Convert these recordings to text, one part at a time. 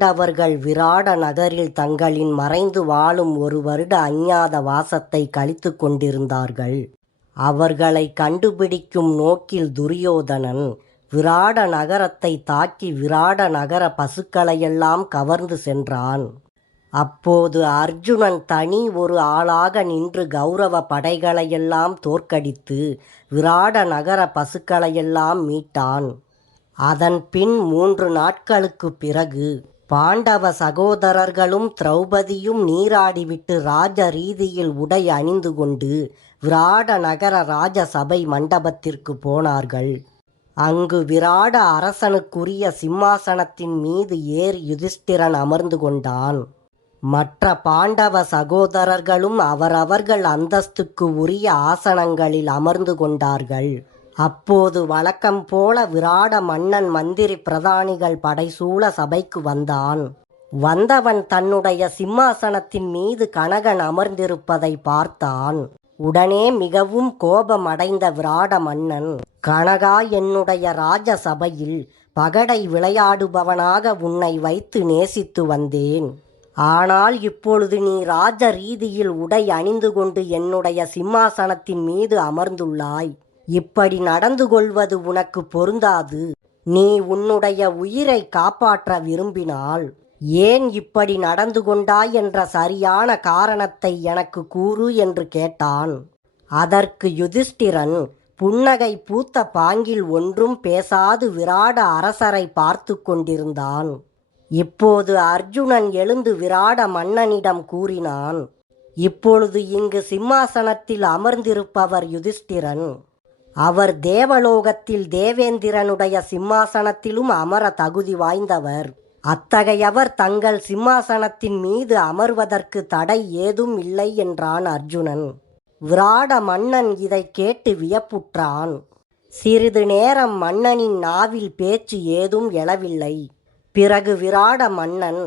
பாண்டவர்கள் விராட நகரில் தங்களின் மறைந்து வாழும் ஒரு வருட அஞ்ஞாத வாசத்தை கழித்து கொண்டிருந்தார்கள். அவர்களை கண்டுபிடிக்கும் நோக்கில் துரியோதனன் விராட நகரத்தை தாக்கி விராட நகர பசுக்களையெல்லாம் கவர்ந்து சென்றான். அப்போது அர்ஜுனன் தனி ஒரு ஆளாக நின்று கௌரவ படைகளையெல்லாம் தோற்கடித்து விராட நகர பசுக்களையெல்லாம் மீட்டான். அதன் பின் 3 நாட்களுக்குப் பிறகு பாண்டவ சகோதரர்களும் திரௌபதியும் நீராடிவிட்டு ராஜ ரீதியில் உடை அணிந்து கொண்டு விராட நகர ராஜசபை மண்டபத்திற்கு போனார்கள். அங்கு விராட அரசனுக்குரிய சிம்மாசனத்தின் மீது ஏறி யுதிஷ்டிரன் அமர்ந்து கொண்டான். மற்ற பாண்டவ சகோதரர்களும் அவரவர்கள் அந்தஸ்துக்கு உரிய ஆசனங்களில் அமர்ந்து கொண்டார்கள். அப்போது வழக்கம் போல விராட மன்னன் மந்திரி பிரதானிகள் படைசூழ சபைக்கு வந்தான். வந்தவன் தன்னுடைய சிம்மாசனத்தின் மீது கனகன் அமர்ந்திருப்பதை பார்த்தான். உடனே மிகவும் கோபமடைந்த விராட மன்னன், கனகா, என்னுடைய ராஜ சபையில் பகடை விளையாடுபவனாக உன்னை வைத்து நேசித்து வந்தேன். ஆனால் இப்பொழுது நீ ராஜ ரீதியில் உடை அணிந்து கொண்டு என்னுடைய சிம்மாசனத்தின் மீது அமர்ந்துள்ளாய். இப்படி நடந்து கொள்வது உனக்கு பொருந்தாது. நீ உன்னுடைய உயிரை காப்பாற்ற விரும்பினால் ஏன் இப்படி நடந்து கொண்டாய் என்ற சரியான காரணத்தை எனக்கு கூறு என்று கேட்டான். அதற்கு யுதிஷ்டிரன் புன்னகை பூத்த பாங்கில் ஒன்றும் பேசாது விராட அரசரை பார்த்து கொண்டிருந்தான். இப்போது அர்ஜுனன் எழுந்து விராட மன்னனிடம் கூறினான், இப்பொழுது இங்கு சிம்மாசனத்தில் அமர்ந்திருப்பவர் யுதிஷ்டிரன். அவர் தேவலோகத்தில் தேவேந்திரனுடைய சிம்மாசனத்திலும் அமர தகுதி வாய்ந்தவர். அத்தகையவர் தங்கள் சிம்மாசனத்தின் மீது அமர்வதற்கு தடை ஏதும் இல்லை என்றான் அர்ஜுனன். விராட மன்னன் இதை கேட்டு வியப்புற்றான். சிறிது நேரம் மன்னனின் நாவில் பேச்சு ஏதும் எழவில்லை. பிறகு விராட மன்னன்,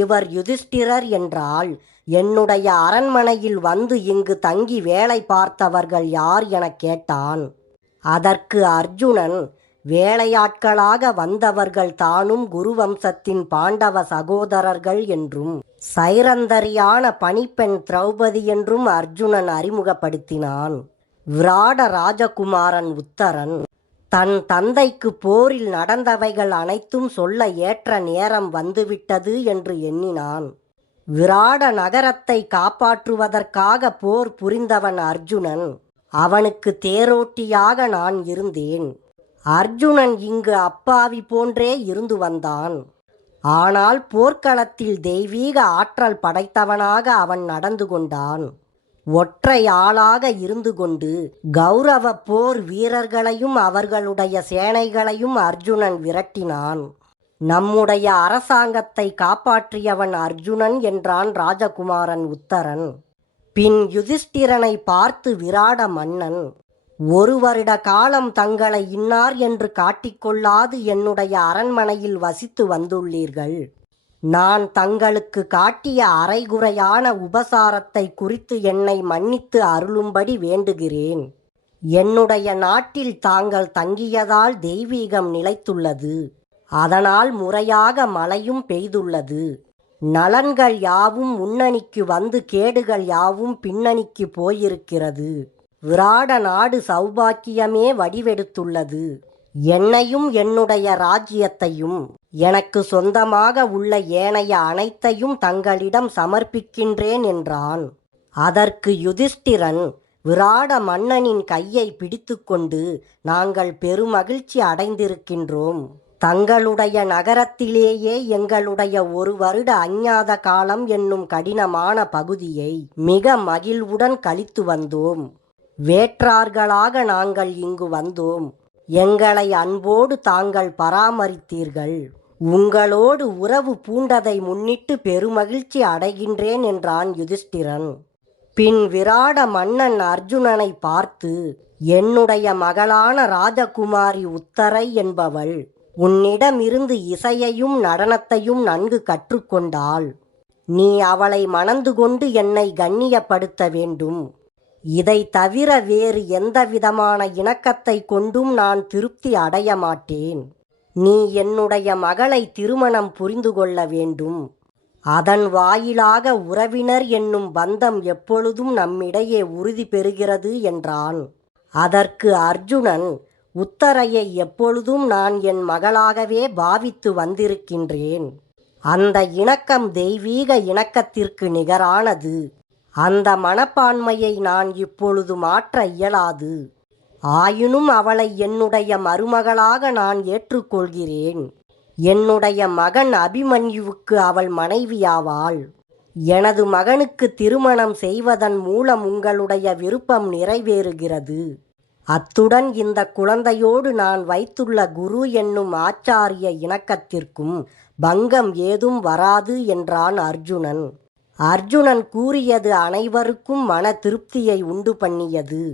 இவர் யுதிஷ்டிரர் என்றால் என்னுடைய அரண்மனையில் வந்து இங்கு தங்கி வேலை பார்த்தவர்கள் யார் எனக் கேட்டான். அதற்கு அர்ஜுனன், வேலையாட்களாக வந்தவர்கள் தானும் குருவம்சத்தின் பாண்டவ சகோதரர்கள் என்றும் சைரந்தரியான பணிப்பெண் திரௌபதி என்றும் அர்ஜுனன் அறிமுகப்படுத்தினான். விராட ராஜகுமாரன் உத்தரன் தன் தந்தைக்கு போரில் நடந்தவைகள் அனைத்தும் சொல்ல ஏற்ற நேரம் வந்துவிட்டது என்று எண்ணினான். விராட நகரத்தை காப்பாற்றுவதற்காக போர் புரிந்தவன் அர்ஜுனன். அவனுக்கு தேரோட்டியாக நான் இருந்தேன். அர்ஜுனன் இங்கு அப்பாவி போன்றே இருந்து வந்தான். ஆனால் போர்க்களத்தில் தெய்வீக ஆற்றல் படைத்தவனாக அவன் நடந்து கொண்டான். ஒற்றை ஆளாக இருந்து கொண்டு கௌரவ போர் வீரர்களையும் அவர்களுடைய சேனைகளையும் அர்ஜுனன் விரட்டினான். நம்முடைய அரசாங்கத்தை காப்பாற்றியவன் அர்ஜுனன் என்றான் ராஜகுமாரன் உத்தரன். பின் யுதிஷ்டிரனை பார்த்து விராட மன்னன், 1 வருட காலம் தங்களை இன்னார் என்று காட்டிக்கொள்ளாது என்னுடைய அரண்மனையில் வசித்து வந்துள்ளீர்கள். நான் தங்களுக்கு காட்டிய அரைகுறையான உபசாரத்தை குறித்து என்னை மன்னித்து அருளும்படி வேண்டுகிறேன். என்னுடைய நாட்டில் தாங்கள் தங்கியதால் தெய்வீகம் நிலைத்துள்ளது. அதனால் முறையாக மழையும் பெய்துள்ளது. நலன்கள் யாவும் முன்னணிக்கு வந்து கேடுகள் யாவும் பின்னணிக்கு போயிருக்கிறது. விராட நாடு சௌபாக்கியமே வடிவெடுத்துள்ளது. என்னையும் என்னுடைய ராஜ்யத்தையும் எனக்கு சொந்தமாக உள்ள ஏனைய அனைத்தையும் தங்களிடம் சமர்ப்பிக்கின்றேன் என்றான். அதற்கு யுதிஷ்டிரன் விராட மன்னனின் கையை பிடித்துக்கொண்டு, நாங்கள் பெருமகிழ்ச்சி அடைந்திருக்கின்றோம். தங்களுடைய நகரத்திலேயே எங்களுடைய 1 வருட அஞ்ஞாத காலம் என்னும் கடினமான பகுதியை மிக மகிழ்வுடன் கழித்து வந்தோம். வேற்றார்களாக நாங்கள் இங்கு வந்தோம். எங்களை அன்போடு தாங்கள் பராமரித்தீர்கள். உங்களோடு உறவு பூண்டதை முன்னிட்டு பெருமகிழ்ச்சி அடைகின்றேன் என்றான் யுதிஷ்டிரன். பின் விராட மன்னன் அர்ஜுனனை பார்த்து, என்னுடைய மகளான ராஜகுமாரி உத்தரை என்பவள் உன்னிடமிருந்து இசையையும் நடனத்தையும் நன்கு கற்றுக்கொண்டாள். நீ அவளை மணந்து கொண்டு என்னை கண்ணியப்படுத்த வேண்டும். இதை தவிர வேறு எந்தவிதமான இணக்கத்தை கொண்டும் நான் திருப்தி அடைய மாட்டேன். நீ என்னுடைய மகளை திருமணம் புரிந்து கொள்ள வேண்டும். அதன் வாயிலாக உறவினர் என்னும் பந்தம் எப்பொழுதும் நம்மிடையே உறுதி பெறுகிறது என்றான். அதற்கு அர்ஜுனன், உத்தரையை எப்பொழுதும் நான் என் மகளாகவே பாவித்து வந்திருக்கின்றேன். அந்த இணக்கம் தெய்வீக இணக்கத்திற்கு நிகரானது. அந்த மனப்பான்மையை நான் இப்பொழுது மாற்ற இயலாது. ஆயினும் அவளை என்னுடைய மருமகளாக நான் ஏற்றுக்கொள்கிறேன். என்னுடைய மகன் அபிமன்யுவுக்கு அவள் மனைவியாவாள். எனது மகனுக்கு திருமணம் செய்வதன் மூலம் உங்களுடைய விருப்பம் நிறைவேறுகிறது. அத்துடன் இந்த குழந்தையோடு நான் வைத்துள்ள குரு என்னும் ஆச்சாரிய இணக்கத்திற்கும் பங்கம் ஏதும் வராது என்றான் அர்ஜுனன். அர்ஜுனன் கூறியது அனைவருக்கும் மன திருப்தியை உண்டு பண்ணியது.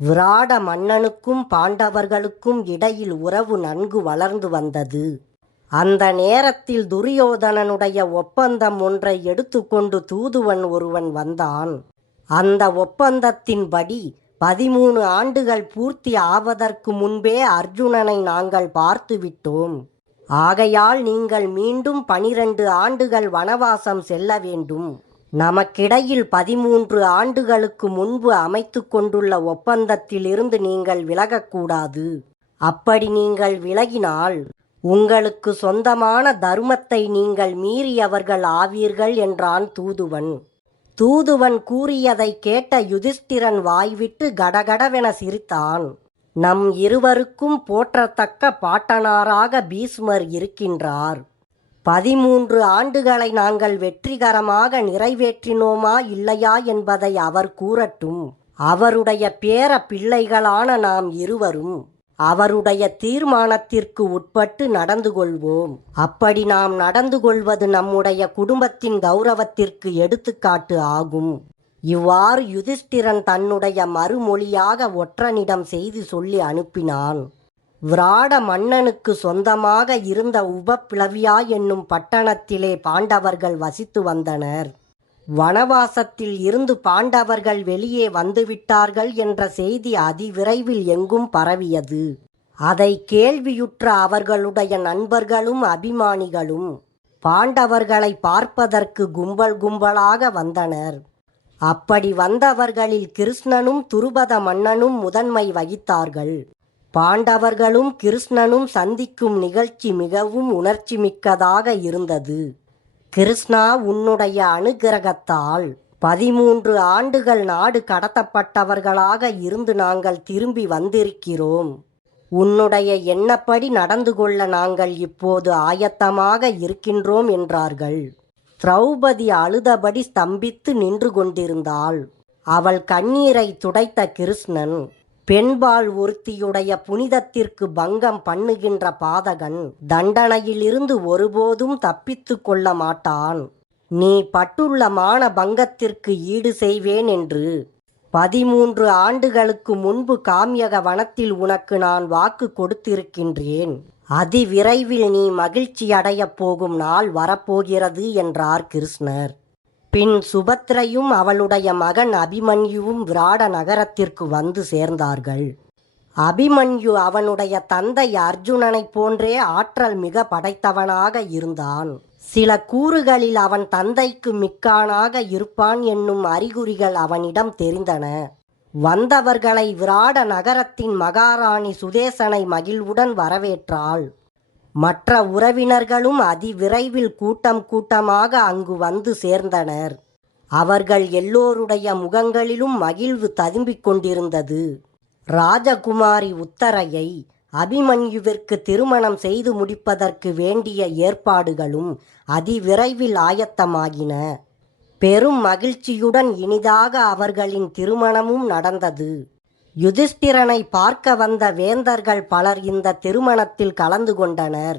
விராட மன்னனுக்கும் பாண்டவர்களுக்கும் இடையில் உறவு நன்கு வளர்ந்து வந்தது. அந்த நேரத்தில் துரியோதனனுடைய ஒப்பந்தம் ஒன்றை எடுத்துக்கொண்டு தூதுவன் ஒருவன் வந்தான். அந்த ஒப்பந்தத்தின்படி 13 ஆண்டுகள் பூர்த்தி ஆவதற்கு முன்பே அர்ஜுனனை நாங்கள் பார்த்துவிட்டோம். ஆகையால் நீங்கள் மீண்டும் 12 ஆண்டுகள் வனவாசம் செல்ல வேண்டும். நமக்கிடையில் 13 ஆண்டுகளுக்கு முன்பு அமைத்து கொண்டுள்ள ஒப்பந்தத்திலிருந்து நீங்கள் விலகக்கூடாது. அப்படி நீங்கள் விலகினால் உங்களுக்கு சொந்தமான தர்மத்தை நீங்கள் மீறியவர்கள் ஆவீர்கள் என்றான் தூதுவன். தூதுவன் கூறியதை கேட்ட யுதிஷ்டிரன் வாய்விட்டு கடகடவென சிரித்தான். நம் இருவருக்கும் போற்றத்தக்க பாட்டனாராக பீஷ்மர் இருக்கின்றார். 13 ஆண்டுகளை நாங்கள் வெற்றிகரமாக நிறைவேற்றினோமா இல்லையா என்பதை அவர் கூறட்டும். அவருடைய பேர பிள்ளைகளான நாம் இருவரும் அவருடைய தீர்மானத்திற்கு உட்பட்டு நடந்து கொள்வோம். அப்படி நாம் நடந்து கொள்வது நம்முடைய குடும்பத்தின் கௌரவத்திற்கு எடுத்துக்காட்டு ஆகும். இவ்வாறு யுதிஷ்டிரன் தன்னுடைய மறுமொழியாக ஒற்றனிடம் செய்தி சொல்லி அனுப்பினான். விராட மன்னனுக்கு சொந்தமாக இருந்த உபப்ளவியா என்னும் பட்டணத்திலே பாண்டவர்கள் வசித்து வந்தனர். வனவாசத்தில் இருந்து பாண்டவர்கள் வெளியே வந்துவிட்டார்கள் என்ற செய்தி அதிவிரைவில் எங்கும் பரவியது. அதை கேள்வியுற்ற அவர்களுடைய நண்பர்களும் அபிமானிகளும் பாண்டவர்களை பார்ப்பதற்கு கும்பல் கும்பலாக வந்தனர். அப்படி வந்தவர்களில் கிருஷ்ணனும் துருபத மன்னனும் முதன்மை வகித்தார்கள். பாண்டவர்களும் கிருஷ்ணனும் சந்திக்கும் நிகழ்ச்சி மிகவும் உணர்ச்சி மிக்கதாக இருந்தது. கிருஷ்ணா, உன்னுடைய அனுகிரகத்தால் 13 ஆண்டுகள் நாடு கடத்தப்பட்டவர்களாக இருந்து நாங்கள் திரும்பி வந்திருக்கிறோம். உன்னுடைய எண்ணப்படி நடந்து கொள்ள நாங்கள் இப்போது ஆயத்தமாக இருக்கின்றோம் என்றார்கள். திரௌபதி அழுதபடி ஸ்தம்பித்து நின்று கொண்டிருந்தாள். அவள் கண்ணீரை துடைத்த கிருஷ்ணன், பெண்பால் ஒருத்தியுடைய புனிதத்திற்கு பங்கம் பண்ணுகின்ற பாதகன் தண்டனையிலிருந்து ஒருபோதும் தப்பித்து கொள்ள மாட்டான். நீ பட்டுள்ள மான பங்கத்திற்கு ஈடு செய்வேன் என்று 13 ஆண்டுகளுக்கு முன்பு காம்யக வனத்தில் உனக்கு நான் வாக்கு கொடுத்திருக்கின்றேன். அதிவிரைவில் நீ மகிழ்ச்சி அடையப் போகும் நாள் வரப்போகிறது என்றார் கிருஷ்ணர். பின் சுபத்ரையும் அவளுடைய மகன் அபிமன்யுவும் விராட நகரத்திற்கு வந்து சேர்ந்தார்கள். அபிமன்யு அவனுடைய தந்தை அர்ஜுனனைப் போன்றே ஆற்றல் மிக படைத்தவனாக இருந்தான். சில கூறுகளில் அவன் தந்தைக்கு மிக்கானாக இருப்பான் என்னும் அறிகுறிகள் அவனிடம் தெரிந்தன. வந்தவர்களை விராட நகரத்தின் மகாராணி சுதேசனை மகிழ்வுடன் வரவேற்றாள். மற்ற உறவினர்களும் அதிவிரைவில் கூட்டம் கூட்டமாக அங்கு வந்து சேர்ந்தனர். அவர்கள் எல்லோருடைய முகங்களிலும் மகிழ்வு ததும்பிக் கொண்டிருந்தது. ராஜகுமாரி உத்தரையை அபிமன்யுவிற்கு திருமணம் செய்து முடிப்பதற்கு வேண்டிய ஏற்பாடுகளும் அதிவிரைவில் ஆயத்தமாகின. பெரும் மகிழ்ச்சியுடன் இனிதாக அவர்களின் திருமணமும் நடந்தது. யுதிஷ்டிரனை பார்க்க வந்த வேந்தர்கள் பலர் இந்த திருமணத்தில் கலந்து கொண்டனர்.